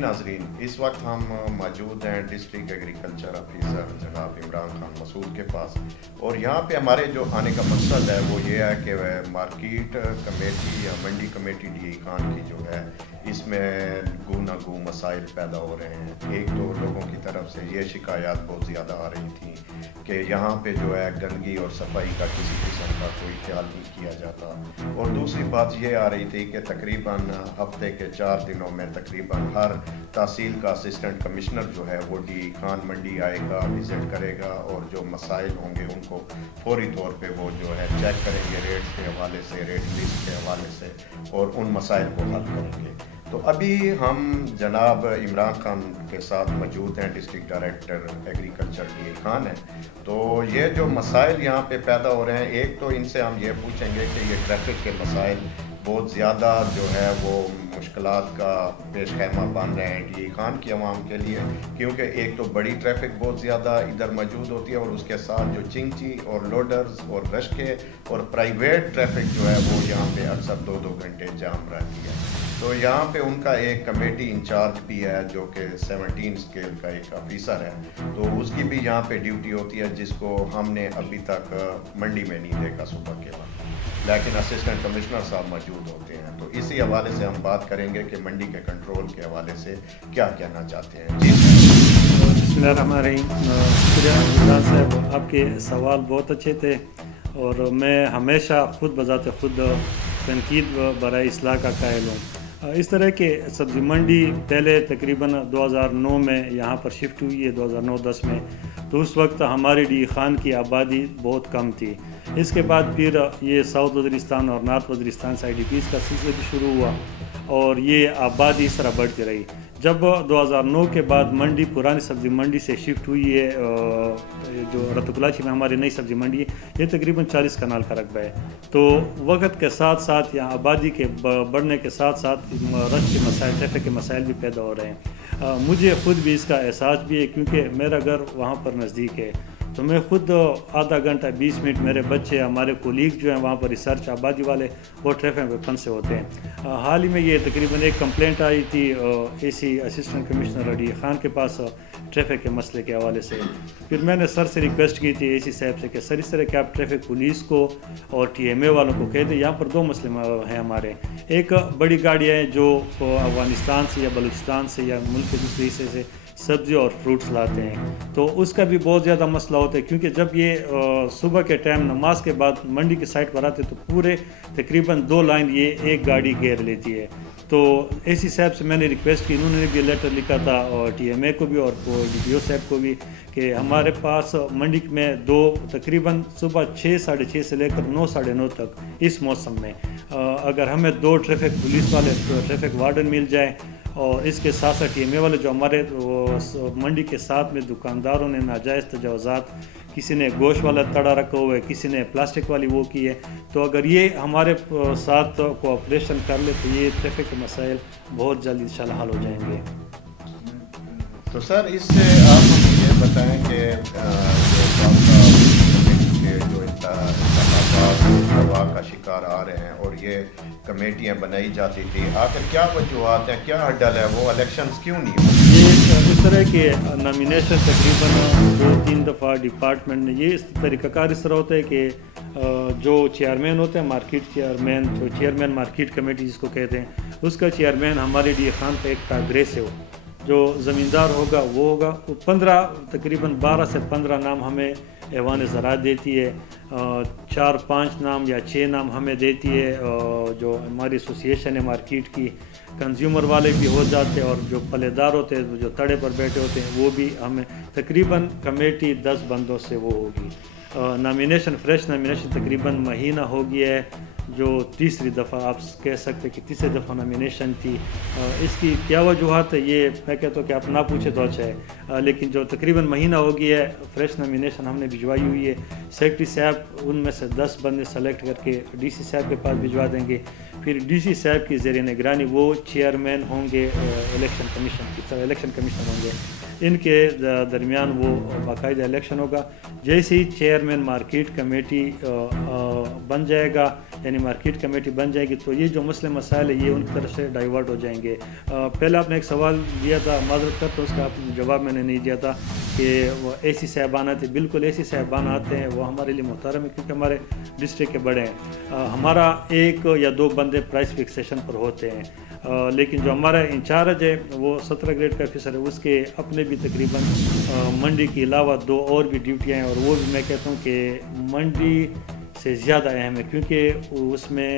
नाजरीन, इस वक्त हम मौजूद हैं डिस्ट्रिक्ट एग्रीकल्चर ऑफिसर जनाब इमरान खान मसूद के पास। और यहाँ पे हमारे जो आने का मकसद है वो ये है कि वह मार्केट कमेटी या मंडी कमेटी डी खान की जो है इसमें गू ना गू मसाइल पैदा हो रहे हैं। एक तो लोगों की तरफ से ये शिकायत बहुत ज़्यादा आ रही थी कि यहाँ पे जो है गंदगी और सफाई का किसी किस्म का कोई ख्याल नहीं किया जाता, और दूसरी बात ये आ रही थी कि तकरीबन हफ्ते के 4 दिनों में तकरीबन हर तहसील का असिस्टेंट कमिश्नर जो है वो डी खान मंडी आएगा, विज़िट करेगा और जो मसाइल होंगे उनको फौरी तौर पे वो जो है चेक करेंगे रेट के हवाले से, रेट लिस्ट के हवाले से, और उन मसाइल को हल करेंगे। तो अभी हम जनाब इमरान खान के साथ मौजूद हैं, district director agriculture D Khan है। तो ये जो मसाइल यहाँ पे पैदा हो रहे हैं, एक तो इनसे हम ये पूछेंगे कि ये ट्रैफिक के मसाइल बहुत ज़्यादा जो है वो मुश्किलात का पेश खैमा बन रहे हैं डी खान की आवाम के लिए, क्योंकि एक तो बड़ी ट्रैफिक बहुत ज़्यादा इधर मौजूद होती है और उसके साथ जो चिंची और लोडर्स और रश्के और प्राइवेट ट्रैफिक जो है वो यहाँ पे अक्सर 2-2 घंटे जाम रहती है। तो यहाँ पे उनका एक कमेटी इंचार्ज भी है जो कि 17 स्केल का एक ऑफिसर है, तो उसकी भी यहाँ पे ड्यूटी होती है, जिसको हमने अभी तक मंडी में नहीं देखा सुबह के वक्त, लेकिन असिस्टेंट कमिश्नर साहब मौजूद होते हैं। तो इसी हवाले से हम बात करेंगे कि मंडी के कंट्रोल के हवाले से क्या कहना चाहते हैं। जी शुक्रिया साहब, आपके सवाल बहुत अच्छे थे और मैं हमेशा खुद बजाते खुद तनकीद बराए इस्लाह का कायल हूँ। इस तरह के सब्ज़ी मंडी पहले तकरीबन 2009 में यहाँ पर शिफ्ट हुई है, 2009-10 में। तो उस वक्त हमारी डी खान की आबादी बहुत कम थी। इसके बाद फिर ये साउथ वज़ीरिस्तान और नॉर्थ वज़ीरिस्तान से IDPs का सिलसिला भी शुरू हुआ और ये आबादी इस तरह बढ़ती रही। जब 2009 के बाद मंडी पुरानी सब्ज़ी मंडी से शिफ्ट हुई है, जो रतुकलाची में हमारी नई सब्ज़ी मंडी है, ये तकरीबन 40 कनाल का रकबा है। तो वक्त के साथ साथ यहाँ आबादी के बढ़ने के साथ साथ रश के मसाइल, ट्रैफिक के मसाइल भी पैदा हो रहे हैं। मुझे ख़ुद भी इसका एहसास भी है, क्योंकि मेरा घर वहाँ पर नज़दीक है। तो मैं खुद आधा घंटा 20 मिनट, मेरे बच्चे, हमारे कोलीग जो हैं वहाँ पर रिसर्च आबादी वाले, वो ट्रैफिक में फंसे होते हैं। हाल ही में ये तकरीबन एक कंप्लेंट आई थी AC assistant commissioner D Khan के पास ट्रैफिक के मसले के हवाले से। फिर मैंने सर से रिक्वेस्ट की थी AC साहब से कि सर इस तरह के आप ट्रैफिक पुलिस को और TMA वालों को कह दें, यहाँ पर 2 मसले हैं हमारे। एक बड़ी गाड़ियाँ हैं जो अफगानिस्तान से या बलूचिस्तान से या मुल्क के दूसरे हिस्से से सब्ज़ी और फ्रूट्स लाते हैं, तो उसका भी बहुत ज़्यादा मसला होता है, क्योंकि जब ये सुबह के टाइम नमाज के बाद मंडी की साइड पर आते तो पूरे तकरीबन 2 लाइन ये एक गाड़ी घेर लेती है। तो AC साहब से मैंने रिक्वेस्ट की, इन्होंने भी लेटर लिखा था और TMA को भी और DPO साहब को भी, कि हमारे पास मंडी में तकरीबन सुबह 6, साढ़े 6 से लेकर 9, साढ़े 9 तक इस मौसम में अगर हमें 2 ट्रैफिक पुलिस वाले, ट्रैफिक वार्डन मिल जाए, और इसके साथ साथ TMA वाले जो हमारे मंडी के साथ में दुकानदारों ने नाजायज़ तजावज़ात, किसी ने गोश्त वाला तड़ा रखा हुआ है, किसी ने प्लास्टिक वाली वो की है, तो अगर ये हमारे साथ कोऑपरेशन कर ले तो ये ट्रैफिक के मसाइल बहुत जल्द इंशाल्लाह हल हो जाएंगे। तो सर इससे आप हमें ये बताएं कि जो दवा का शिकार आ रहे हैं और ये कमेटियां बनाई जाती थी, आखिर क्या वजूहत हैं, क्या हड्डल है, वो इलेक्शंस क्यों नहीं होते? ये इस तरह के नॉमिनेशन तकरीबन 2-3 दफ़ा डिपार्टमेंट ने, ये इस तरीक़ाकार इस तरह होता है कि जो चेयरमैन होते हैं, मार्केट चेयरमैन, जो चेयरमैन मार्केट कमेटी जिसको कहते हैं, उसका चेयरमैन हमारे डी खान का एक कागरे से हो, जो ज़मींदार होगा वो होगा। 15 तकरीबन 12 से 15 नाम हमें ऐवान ज़राअत देती है, 4-5 नाम या 6 नाम हमें देती है जो हमारी एसोसिएशन है मार्केट की। कंज्यूमर वाले भी हो जाते हैं और जो पल्लेदार होते हैं, जो तड़े पर बैठे होते हैं, वो भी हमें तकरीबन कमेटी 10 बंदों से वो होगी। नॉमिनेशन, फ्रेश नॉमिनेशन तकरीबन महीना हो गया है, जो तीसरी दफ़ा आप कह सकते हैं कि तीसरी दफ़ा नॉमिनेशन थी। इसकी क्या वजूहत है ये मैं कहता हूँ कि आप ना पूछे तो अच्छा है, लेकिन जो तकरीबन महीना हो गया है, फ्रेश नॉमिनेशन हमने भिजवाई हुई है। सेक्रेटरी साहब उनमें से 10 बंदे सेलेक्ट करके DC साहब के पास भिजवा देंगे, फिर DC साहब की ज़ेर निगरानी वो चेयरमैन होंगे, इलेक्शन कमिश्नर होंगे, इनके दरमियान वो बाकायदा इलेक्शन होगा। जैसे ही चेयरमैन मार्केट कमेटी बन जाएगा, یعنی مارکیٹ کمیٹی بن جائے گی تو یہ جو مسئلے مسائل ہیں یہ ان کی طرف سے ڈائیورٹ ہو جائیں گے. پہلے آپ نے ایک سوال دیا تھا, معذرت کرتا ہوں اس کا جواب میں نے نہیں دیا تھا کہ وہ اے سی صاحبان آتے. بالکل اے سی صاحبان آتے ہیں, وہ ہمارے لیے محترم ہے کیونکہ ہمارے ڈسٹرکٹ کے بڑے ہیں. ہمارا 1 یا 2 بندے پرائس فکسیشن پر ہوتے ہیں, لیکن جو ہمارا انچارج ہے وہ 17 گریڈ کا آفیسر ہے, اس کے اپنے بھی تقریباً منڈی کے علاوہ 2 اور بھی ڈیوٹیاں ہیں, اور وہ بھی میں کہتا ہوں کہ منڈی سے زیادہ اہم ہے کیونکہ اس میں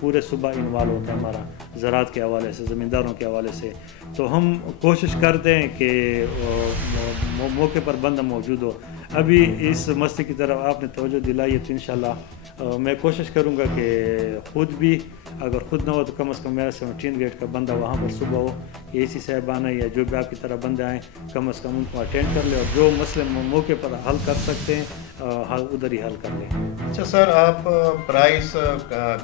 پورے صبح انوالو ہوتا ہے ہمارا زراعت کے حوالے سے, زمینداروں کے حوالے سے. تو ہم کوشش کرتے ہیں کہ موقع پر بندہ موجود ہو. ابھی اس مسئلے کی طرف آپ نے توجہ دلائی ہے تو انشاءاللہ میں کوشش کروں گا کہ خود بھی, اگر خود نہ ہو تو کم از کم میرا 17 گریڈ کا بندہ وہاں پر صبح ہو, اے سی صاحبان یا جو بھی آپ کی طرح بندے آئیں کم از کم ان کو اٹینڈ کر لے, اور جو مسئلے موقع پر حل کر سکتے ہیں ادھر ہی حل کر لیں. اچھا سر, آپ پرائس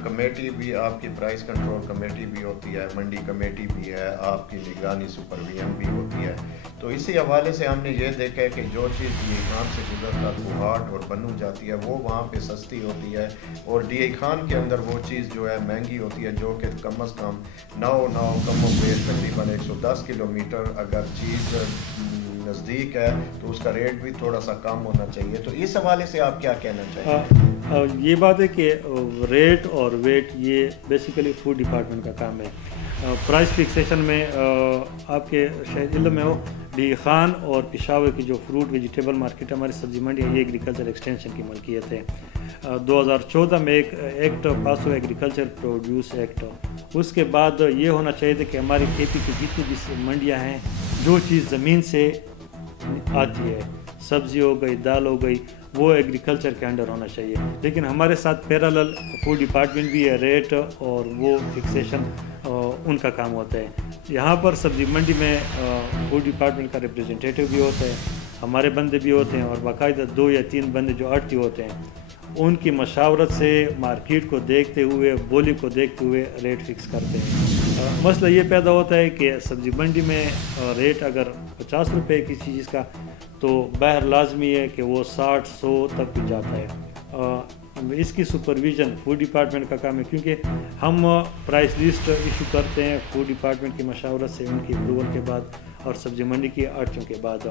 کمیٹی بھی, آپ کی پرائس کنٹرول کمیٹی بھی ہوتی ہے, منڈی کمیٹی بھی ہے, آپ کی نگرانی سپرویژن بھی ہوتی ہے. تو اسی حوالے سے ہم نے یہ دیکھا ہے کہ جو چیز ڈی اے خان سے گزرتا کوہاٹ اور بنو جاتی ہے وہ وہاں پہ سستی ہوتی ہے, اور ڈی اے خان کے اندر وہ چیز جو ہے مہنگی ہوتی ہے, جو کہ کم از کم کم و بیش تقریباً 110 کلومیٹر اگر چیز نزدیک ہے تو اس کا ریٹ بھی تھوڑا سا کم ہونا چاہیے. تو اس حوالے سے آپ کیا کہنا چاہیے؟ یہ بات ہے کہ ریٹ اور ویٹ یہ بیسیکلی فوڈ ڈپارٹمنٹ کا کام ہے. پرائس فکسیشن میں آپ کے شاید علم میں ہو, ڈی خان اور پشاور کی جو فروٹ ویجیٹیبل مارکیٹ ہماری سبزی منڈی ہے یہ ایگریکلچر ایکسٹینشن کی ملکیت ہے. 2014 میں ایک ایکٹ پاس ہوا, ایگریکلچر پروڈیوس ایکٹ. اس کے بعد یہ ہونا چاہیے تھا کہ ہماری کے پی کی جتنی بھی منڈیاں ہیں جو چیز زمین سے آتی ہے, سبزی ہو گئی, دال ہو گئی, وہ ایگریکلچر کے انڈر ہونا چاہیے. لیکن ہمارے ساتھ پیرالل فوڈ ڈپارٹمنٹ بھی ہے, ریٹ اور وہ فکسیشن ان کا کام ہوتا ہے. یہاں پر سبزی منڈی میں فوڈ ڈپارٹمنٹ کا ریپریزنٹیٹیو بھی ہوتا ہے, ہمارے بندے بھی ہوتے ہیں, اور باقاعدہ 2 یا 3 بندے جو آڑتی ہوتے ہیں, ان کی مشاورت سے مارکیٹ کو دیکھتے ہوئے, بولی کو دیکھتے ہوئے ریٹ فکس کرتے ہیں. مسئلہ یہ پیدا ہوتا ہے کہ سبزی منڈی میں ریٹ اگر 50 روپے کسی چیز کا تو باہر لازمی ہے کہ وہ 60-100 تک بھی جاتا ہے. اس کی سپرویژن فوڈ ڈپارٹمنٹ کا کام ہے کیونکہ ہم پرائس لسٹ ایشو کرتے ہیں فوڈ ڈپارٹمنٹ کی مشاورت سے, ان کی اپروول کے بعد اور سبزی منڈی کی آڑتیوں کے بعد.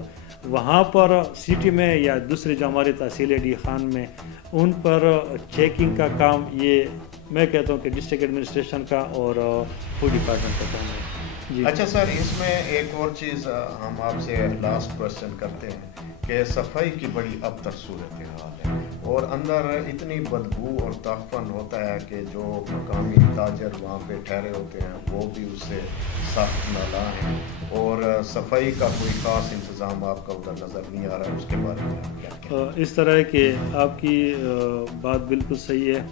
وہاں پر سٹی میں یا دوسرے جو ہمارے تحصیل ڈی خان میں ان پر چیکنگ کا کام یہ میں کہتا ہوں کہ ڈسٹرکٹ ایڈمنسٹریشن کا اور فوڈ ڈپارٹمنٹ کا کام ہے. جی اچھا سر, اس میں ایک اور چیز ہم آپ سے لاسٹ کوشچن کرتے ہیں کہ صفائی کی بڑی ابتر صورت حال ہے, اور اندر اتنی بدبو اور تعفن ہوتا ہے کہ جو مقامی تاجر وہاں پہ ٹھہرے ہوتے ہیں وہ بھی اس سے سخت نالاں ہیں, اور صفائی کا کوئی خاص انتظام آپ کا ادھر نظر نہیں آ رہا ہے. اس کے بارے میں آپ کیا کہتے ہیں؟ اس طرح ہے کہ آپ کی بات بالکل صحیح ہے.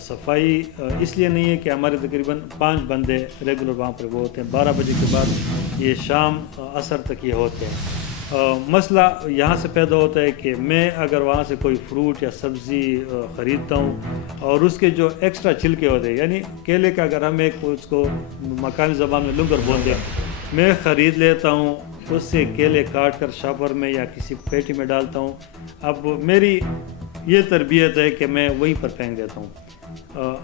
صفائی اس لیے نہیں ہے کہ ہمارے تقریباً 5 بندے ریگولر وہاں پر وہ ہوتے ہیں, 12 بجے کے بعد یہ شام عصر تک یہ ہوتے ہیں. مسئلہ یہاں سے پیدا ہوتا ہے کہ میں اگر وہاں سے کوئی فروٹ یا سبزی خریدتا ہوں اور اس کے جو ایکسٹرا چھلکے ہوتے ہیں, یعنی کیلے کا اگر ہم ایک اس کو مقامی زبان میں لنگر بولتے ہیں, میں خرید لیتا ہوں, اس سے کیلے کاٹ کر شاپر میں یا کسی پیٹی میں ڈالتا ہوں. اب میری یہ تربیت ہے کہ میں وہیں پر پھینک دیتا ہوں.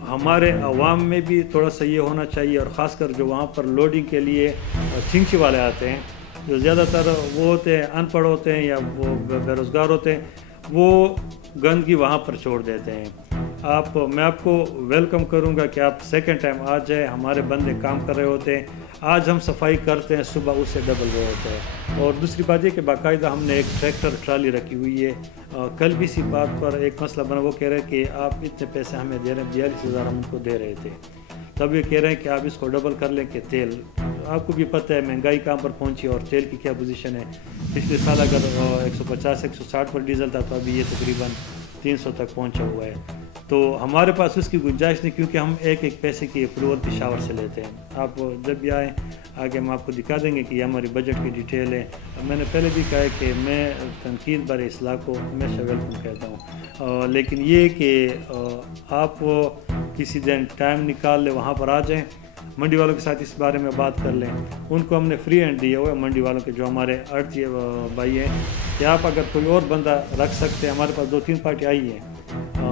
ہمارے عوام میں بھی تھوڑا سا یہ ہونا چاہیے, اور خاص کر جو وہاں پر لوڈنگ کے لیے چھنچی والے آتے ہیں, جو زیادہ تر وہ ہوتے ہیں ان پڑھ ہوتے ہیں یا وہ بے روزگار ہوتے ہیں, وہ گندگی وہاں پر چھوڑ دیتے ہیں. میں آپ کو ویلکم کروں گا کہ آپ سیکنڈ ٹائم آ جائیں. ہمارے بندے کام کر رہے ہوتے ہیں, آج ہم صفائی کرتے ہیں, صبح اس سے ڈبل وہ ہوتا ہے. اور دوسری بات یہ کہ باقاعدہ ہم نے ایک ٹریکٹر ٹرالی رکھی ہوئی ہے. کل بھی اسی بات پر ایک مسئلہ بنا, وہ کہہ رہے ہیں کہ آپ اتنے پیسے ہمیں دے رہے ہیں, 42,000 ہم ان کو دے رہے تھے, تب یہ کہہ رہے ہیں کہ آپ اس کو ڈبل کر لیں کہ تیل. آپ کو بھی پتہ ہے مہنگائی کہاں پر پہنچی اور تیل کی کیا پوزیشن ہے. پچھلے سال اگر 150-160 پر ڈیزل تھا تو ابھی یہ تقریباً 300 تک پہنچا ہوا ہے. تو ہمارے پاس اس کی گنجائش نہیں, کیونکہ ہم ایک پیسے کی اپروول پشاور سے لیتے ہیں. آپ جب بھی آئیں آگے ہم آپ کو دکھا دیں گے کہ یہ ہماری بجٹ کی ڈیٹیل ہے. میں نے پہلے بھی کہا ہے کہ میں تنقید برے اصلاح کو ہمیشہ ویلکم کہتا ہوں, لیکن یہ کہ آپ کسی دن ٹائم نکال لیں, وہاں پر آ جائیں, منڈی والوں کے ساتھ اس بارے میں بات کر لیں. ان کو ہم نے فری ہینڈ دیا ہوا ہے منڈی والوں کے جو ہمارے آڑتی بھائی ہیں, کہ آپ اگر کوئی اور بندہ رکھ سکتے ہیں. ہمارے پاس 2-3 پارٹی آئی ہیں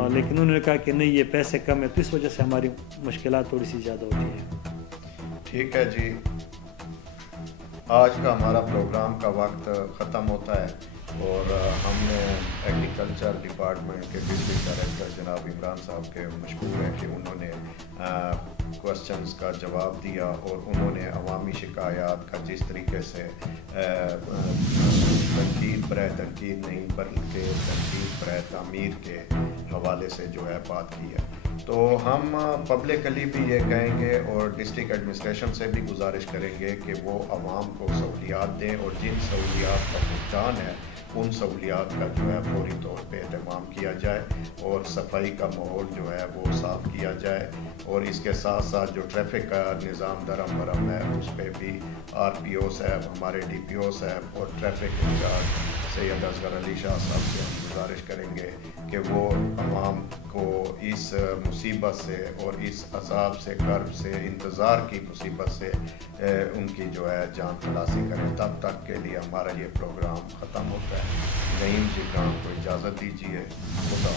लेकिन उन्होंने कहा कि नहीं, ये पैसे कम है, तो इस वजह से हमारी मुश्किलात थोड़ी सी ज़्यादा होती है। ठीक है जी, आज का हमारा प्रोग्राम का वक्त ख़त्म होता है और हमने एग्रीकल्चर डिपार्टमेंट के डिस्ट्रिक्ट डायरेक्टर जनाब इमरान साहब के मशकूर हैं कि उन्होंने क्वेश्चंस का जवाब दिया और उन्होंने अवामी शिकायत का जिस तरीके से तनकीद बरए तनकीद नहीं बल्कि तनकीद बरए तामीर के हवाले से जो है बात की है। तो हम पब्लिकली भी ये कहेंगे और डिस्ट्रिक्ट एडमिनिस्ट्रेशन से भी गुजारिश करेंगे कि वो आवाम को सहूलियात दें और जिन सहूलियात का भुगतान है उन सहूलियात का जो है फौरी तौर पे एहतमाम किया जाए और सफाई का माहौल जो है वो साफ़ किया जाए। और इसके साथ साथ जो ट्रैफिक का निज़ाम दरम बरम है उस पर भी RPO साहब, हमारे DPO साहब और ट्रैफिक इंचार्ज सैयद असगर अली शाह साहब से हम गुजारिश करेंगे कि वो आवाम को इस मुसीबत से और इस अज़ाब से, कर्ब से, इंतज़ार की मुसीबत से उनकी जो है जान खलासी करें। तब तक के लिए हमारा ये प्रोग्राम ख़त्म होता है। नईम जी को इजाज़त दीजिए। खुदा।